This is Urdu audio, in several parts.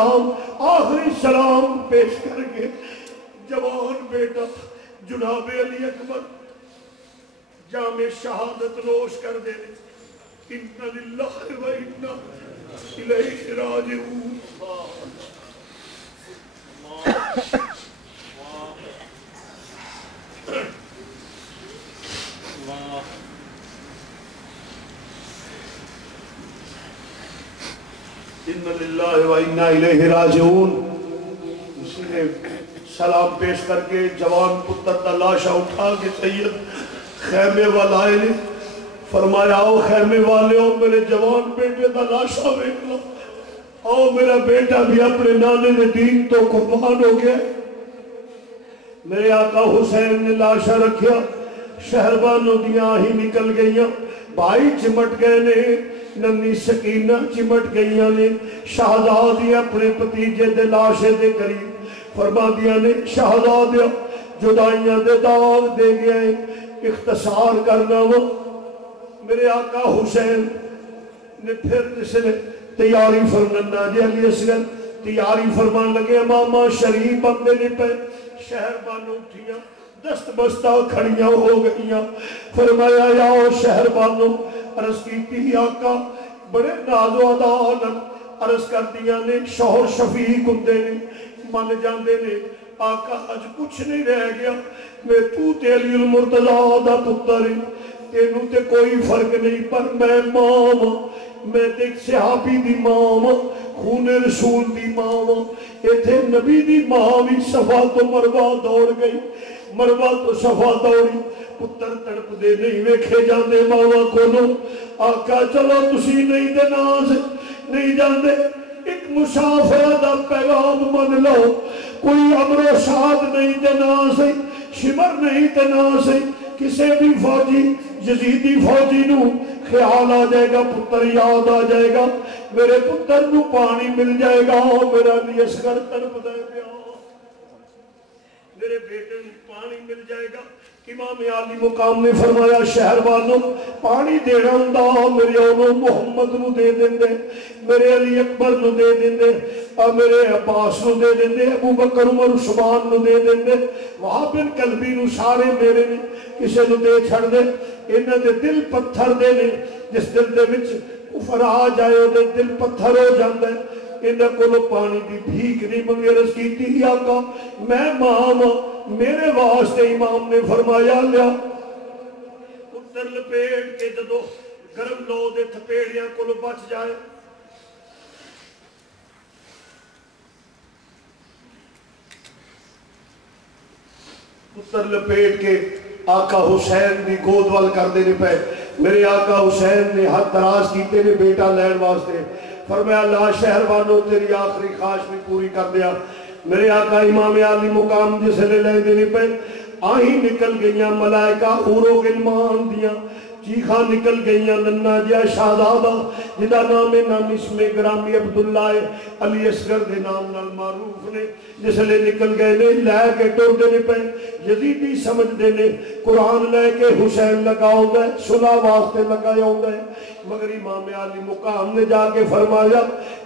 السلام آخری سلام پیش کر کے جوان بیٹا جناب علی اکبر جام شہادت نوش کر دینے اِنَّ لِلَّهِ وَإِنَّا إِلَيْهِ رَاجِعُونَ اِنَّ لِلَّهِ وَإِنَّا إِلَيْهِ رَاجِعُونَ اسی نے سلام پیش کر کے جوان پتر دا لاشا اٹھا کے سید خیمے والائے نے فرمایا آؤ خیمے والے ہو میرے جوان بیٹے دا لاشا بیٹھنا آؤ میرا بیٹا بھی اپنے نانے نے دین تو قربان ہو گیا میرے آقا حسین نے لاشا رکھیا شہربانوں دیاں ہی نکل گئیاں بھائی چمٹ گئے نے ننی سکینہ چمٹ گئیاں نے شہزادی اپنے پتیجے دے لاشے دے قریب فرما دیا نے شہزادیاں جدائیاں دے داغ دے گئے اختصار کرنا وہ میرے آقا حسین نے پھر جس نے تیاری فرمانا جی علی اصغر تیاری فرمان لگے ماما شریف بندے نے پہ شہر بانوں اٹھیاں دست بستہ کھڑیاں ہو گئیاں فرمایا یا شہر بانوں عرض کی تھی آقا بڑے ناز و عدالت عرض کر دیا نے شوہر شفیق ہندے نے من جاندے نے آقا آج کچھ نہیں رہ گیا میں تو تے علی المرتضیٰ دا پتر تینوں تے کوئی فرق نہیں پر میں مام میں تے صحابی دی مام خون رسول دی مام ایتھے نبی دی ماں بھی صفا تو مروہ دوڑ گئی مروہ تو صفا دوڑی پتر تڑپ دے نہیں ویکھے جاندے ماما کولو آقا چلو تسی نہیں دے ناز نہیں جاندے ایک مسافرہ دا پیغام من لو کوئی امر و شاد نہیں دے ناز شمر نہیں دے ناز کسے بھی فوجی یزیدی فوجی نو خیال آ جائے گا پتر یاد آ جائے گا میرے پتر نو پانی مل جائے گا میرا علی اصغر تڑپ دے گا میرے بیٹے نو پانی مل جائے گا امام عالی مقام نے فرمایا شہر والوں پانی دینا ہوندا میرے اونوں محمد نو دے دیندے میرے علی اکبر نو دے دیندے اور میرے عباس نو دے دیندے ابو بکر عمر عثمان نو دے دیندے وہاں بن قلبی نو سارے میرے نے کسے نو دے چھڑ دے انہاں دے دل پتھر دے نے جس دل دے وچ کفر آ جائے دے دل پتھر ہو جاندا ہے انہاں کولو پانی دی بھیک نہیں منگی عرض کیتی آقا میں ماں میرے واسطے امام نے فرمایا لیا پتر لپیٹ کے جدو گرم لو دے تھپیڑیاں کولو بچ جائے پتر لپیٹ کے آقا حسین دی گود وال کر دینے پہ میرے آقا حسین نے ہاتھ دراز کیتے نے بیٹا لین واسطے فرمایا اللہ شہر بانو تیری آخری خواہش بھی پوری کر دیا میرے آقا امام عالی مقام جسے لے لے دینے پہ آہیں نکل گئیاں ملائکہ حور و غلمان دیاں چیخاں نکل گئیاں ننہ جیا شہزادہ جدا نام نام اسم گرامی عبداللہ علی اصغر دے نام نال معروف نے جس لے نکل گئے نے لے کے ٹور دینے پہ یزیدی سمجھ دینے قرآن لے کے حسین لگا ہوتا ہے صلح واسطے لگا ہوتا ہے مگر امام عالی مقام نے جا کے فرمایا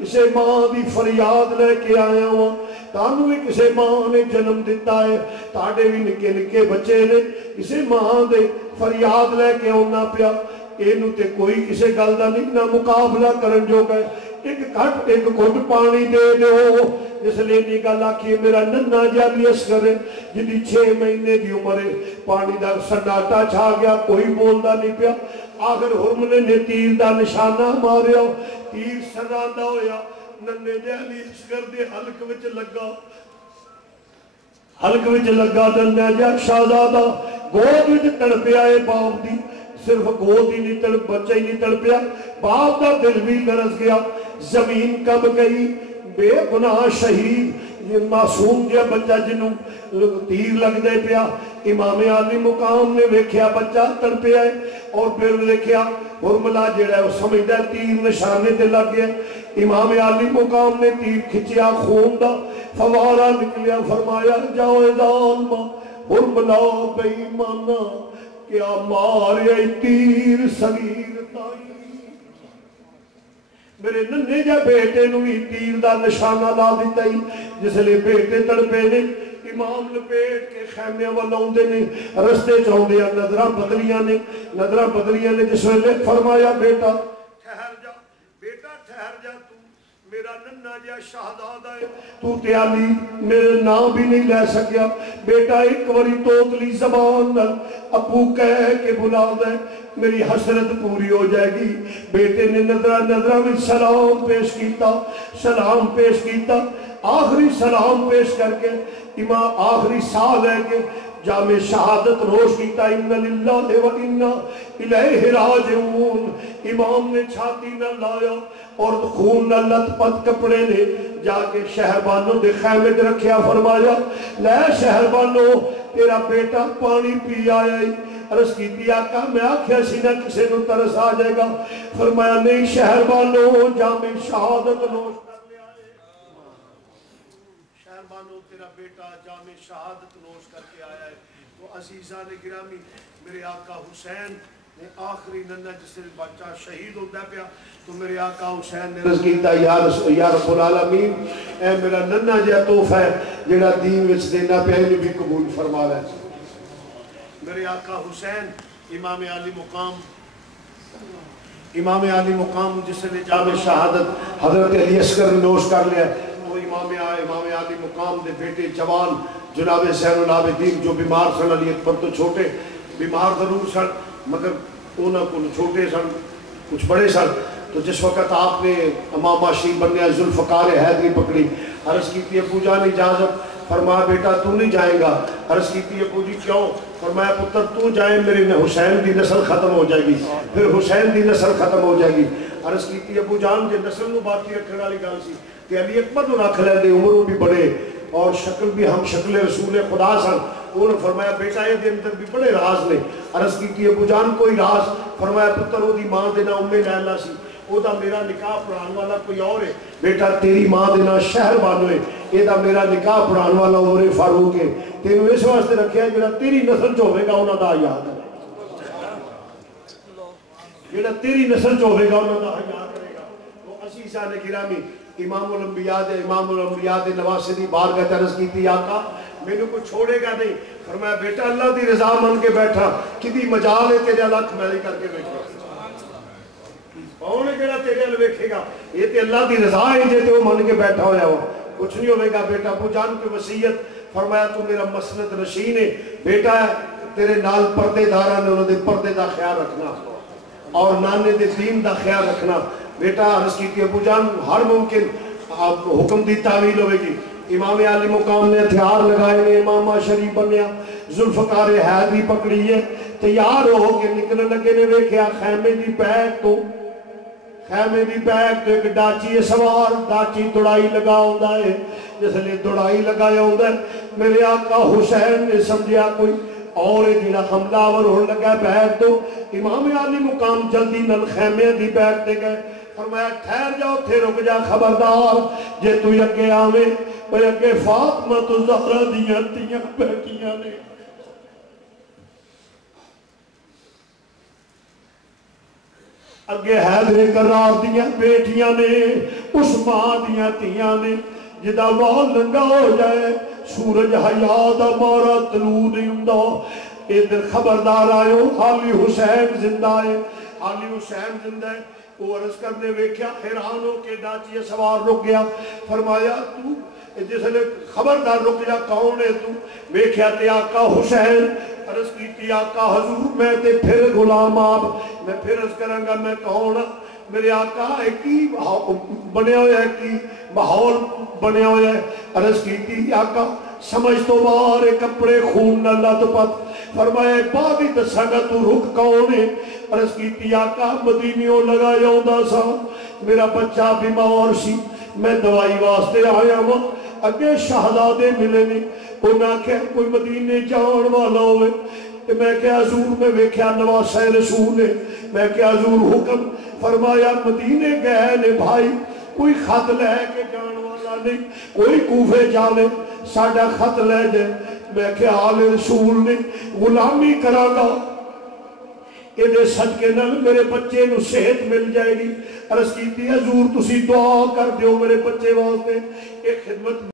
اسے ماں دی فریاد لے کے آیا ہوا تانوں بھی کسے ماں نے جنم دیتا ہے تاڑے بھی نکے نکے بچے نے اسے ماں دے فریاد لے کے ہونا پیا اینو تے کوئی کسے گلدہ نہیں نہ مقابلہ کرن جو گئے ایک گھٹ پانی دے دو جس لئے نہیں گل آکھیے میرا ننہ جالی اصغر ہے جدی 6 مہینے دی عمر ہے پانی دا سناٹا چھا گیا کوئی بولدا نہیں پیا آخر حرمنے نے تیر دا نشانہ ماریا تیر سرادہ ہویا ننے جالی اصغر دے حلق وچ لگا دنیا جا شہزادہ گود وچ تڑپیا ہے باپ دی صرف گود ہی نہیں تڑپ بچہ ہی نہیں تڑپیا باپ دا دل بھی لرز گیا زمین کب گئی بے گناہ شہید یہ معصوم دیا بچہ جنوں تیر لگ دے پیا امام عالی مقام نے ویکھیا بچہ تڑپیا ہے اور پھر ویکھیا حرملہ جڑا ہے وہ سمجھدا ہے تیر نشانے تے لگ گیا امام عالی مقام نے تیر کھچیا خون دا فوارہ نکلیا فرمایا جاؤ ظالمہ حرملہ بے ایمانہ کیا مارے تیر صغیر تائی میرے ننے جا بیٹے نو ہی تیر دا نشانہ لا دیتا ہی، جس لئے بیٹے تڑپے نے امام لپیٹ کے خیمے والاؤندے نے، رستے چاہندے ہیں نظرہ بدلیاں نے جس ویلے فرمایا بیٹا ٹھہر جا، بیٹا ٹھہر جا، تو میرا ننہ جا شہزادہ ہے، تو تیالی میرے نام بھی نہیں لے سکیا، بیٹا ایک وری توتلی زبان نل ابو کہہ کے بلا دے، میری حسرت پوری ہو جائے گی۔ بیٹے نے نظرہ میں سلام پیش کیتا، آخری سلام پیش کر کے امام آخری سال ہے کہ جامع شہادت روش کیتا، ان للہ و انا الیہ راجعون۔ امام نے چھاتی نہ لایا اور خون نہ لت پت کپڑے نے جا کے شہربانوں دے خیمے دے رکھیا، فرمایا لے شہربانوں تیرا بیٹا پانی پی آیا ہی۔ عرض کی دیا کہ میں آکھیا سی نہ کسے نو ترس آ جائے گا، فرمایا نہیں شہربانوں جامع شہادت نوش کر لے آئے، شہربانوں تیرا بیٹا جامع شہادت نوش کر کے آیا ہے۔ تو عزیزان گرامی میرے آقا حسین نے آخری ننہ جس سے بچہ شہید ہوتا پیا، تو میرے آقا حسین نے رض کیتا یا رب العالمین اے میرا ننہ جا تحفہ ہے جڑا دین وچ دینا پیا انہوں بھی قبول فرما لے۔ میرے آقا حسین امام عالی مقام جس نے جامع شہادت حضرت علی اصغر نوش کر لیا، وہ امام عالی مقام دے بیٹے جوان جناب زین العابدین جو بیمار سن، علی اکبر تو چھوٹے بیمار ضرور سن مگر انہوں کو چھوٹے سن کچھ بڑے سن، تو جس وقت آپ نے امام معاشی بنیا ذوالفقار حیدری پکڑی، عرض کی تھی ابو جان اجازت، فرمایا بیٹا تو نہیں جائے گا، عرض کی تھی ابو جی کیوں، فرمایا پتر تو جائے میرے حسین دی نسل ختم ہو جائے گی، پھر حسین دی نسل ختم ہو جائے گی، عرض کی تھی ابو جان جے نسل نو باقی رکھنے والی گل سی تے علی اکبر نو رکھ لے دے، عمروں بھی بڑے اور شکل بھی ہم شکل رسول خدا سن، انہوں نے فرمایا بیٹا یہ دے اندر بھی بڑے راز نے، عرض کی تھی ابو جان کوئی راز، فرمایا پتر وہ دی ماں دینا ام لیلہ سی، او دا میرا نکاح پڑھان والا کوئی اور ہے، بیٹا تیری ماں دینا شہر بانو ہے، اے دا میرا نکاح پڑھان والا عمر فاروق ہے، تینوں اس واسطے رکھیا ہے جڑا تیری نسل جو ہوئے گا انہاں دا یاد ہے، جڑا تیری نسل جو ہوئے گا انہاں دا یاد کرے گا۔ تو عزیزان گرامی امام الانبیاء دے نواسے دی بارگاہ عرض کی تھی آقا میرے کو چھوڑے گا نہیں، فرمایا بیٹا اللہ دی رضا من کے بیٹھا، کدی مجال ہے تیرے الگ میلی کر کے بیٹھا، کون ہے جڑا تیرے ال ویکھے گا، یہ تے اللہ دی رضا ہے جے تے وہ من کے بیٹھا ہویا ہو، کچھ نہیں ہوئے گا بیٹا۔ ابو جان کی وصیت فرمایا تو میرا مسند نشین ہے، بیٹا تیرے نال پردے دارہ نے انہوں نے پردے دا خیال رکھنا اور نانے دے دین دا خیال رکھنا، بیٹا عرض کی تھی ابو جان ہر ممکن حکم دی تعویل ہوئے گی۔ امام عالی مقام نے ہتھیار لگائے نے، امامہ شریف بنیا، ذوالفقار حیدری پکڑی ہے، تیار ہو کے نکلنے لگے نے، ویکھیا خیمے دی بیک تو ایک ڈاچی سوار، ڈاچی دڑائی لگا ہوندہ ہے، جس لئے دڑائی لگایا ہوندہ ہے، میرے آقا حسین نے سمجھیا کوئی اور جنہا حملہ آور ہونے لگا بیک تو امام عالی مقام جلدی نل خیمے دی بیک دے گئے، فرمایا ٹھہر جاؤ تھے رک جا خبردار جے تو یکے آوے وہ یکے فاطمہ تو زہرہ دیاں تیاں بیٹیاں نے، اگے حیدر کرار دیاں بیٹیاں نے، اس ماں دیاں تیاں نے، جدا وال ننگا ہو جائے سورج حیات مارا طلوع نہیں ہوندہ، ادھر خبردار آئے ہو حالی حسین زندہ ہے، حالی حسین زندہ ہے، وہ عرض کرنے ویکھیا حیران ہو کے ڈاچی سوار رک گیا، فرمایا تو جس نے خبردار رک جا کون ہے تو، ویکھیا تے آقا حسین، عرض کی تی آقا حضور میں تے پھر غلام آپ، میں پھر عرض کروں گا میں کون میرے آقا ایک ہی بنے ہوئے ہے کی ماحول بنے ہوئے ہے، عرض کی تی آقا سمجھ تو بارے کپڑے خون نہ لت پت، فرمایا بادی دساگا تو رک کون ہے، عرض کی تی آقا مدینیوں لگایا ہوندہ سا، میرا بچہ بیمار سی، میں دوائی واسطے آیا ہوں، اگے شہزادے ملے نہیں، انہاں کہ کوئی مدینے جان والا ہوئے، میں کہ حضور میں ویکھیا نواسہ رسول ہے، میں کہ حضور حکم، فرمایا مدینے گئے نے بھائی، کوئی خط لے کے جان والا نہیں، کوئی کوفے جانے ساڑھا خط لے جائے، میں کہ آل رسول نے غلامی کرا گا، یہ صدقے نال میرے بچے نو صحت مل جائے گی. عرض کیتی حضور تسی دعا کر دیو میرے بچے واسطے. یہ خدمت